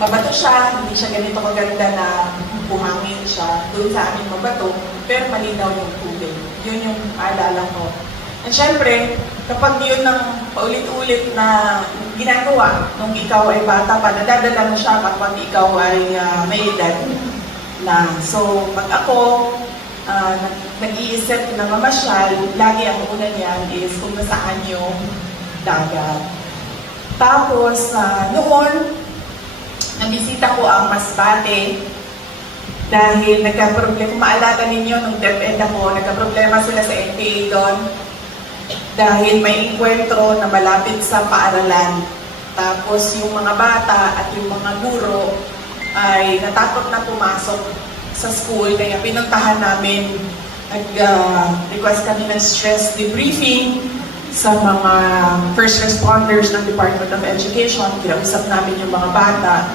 mabato siya, hindi siya ganito kaganda na buhangin siya. Doon sa amin mabato, pero malinaw yung tubig. Yun yung aalala ko. And syempre, kapag yun ng paulit-ulit na ginagawa nung ikaw ay bata pa, nadadala mo siya kapag ikaw ay ah, may edad na. So, pag ako nag- nag-iisip na mamasyal, lagi ang una niyan is kung nasaan yung dagat. Tapos, ah, noon, nabisita ko ang Masbate dahil nagka-problema, kung maalala ninyo, nung DepEd ako, nagka-problema sila sa NPA doon dahil may enkwentro na malapit sa paaralan. Tapos yung mga bata at yung mga guro ay natakot na pumasok sa school, kaya pinuntahan namin, nag-request kami ng stress debriefing sa mga first responders ng Department of Education. Kinausap namin yung mga bata.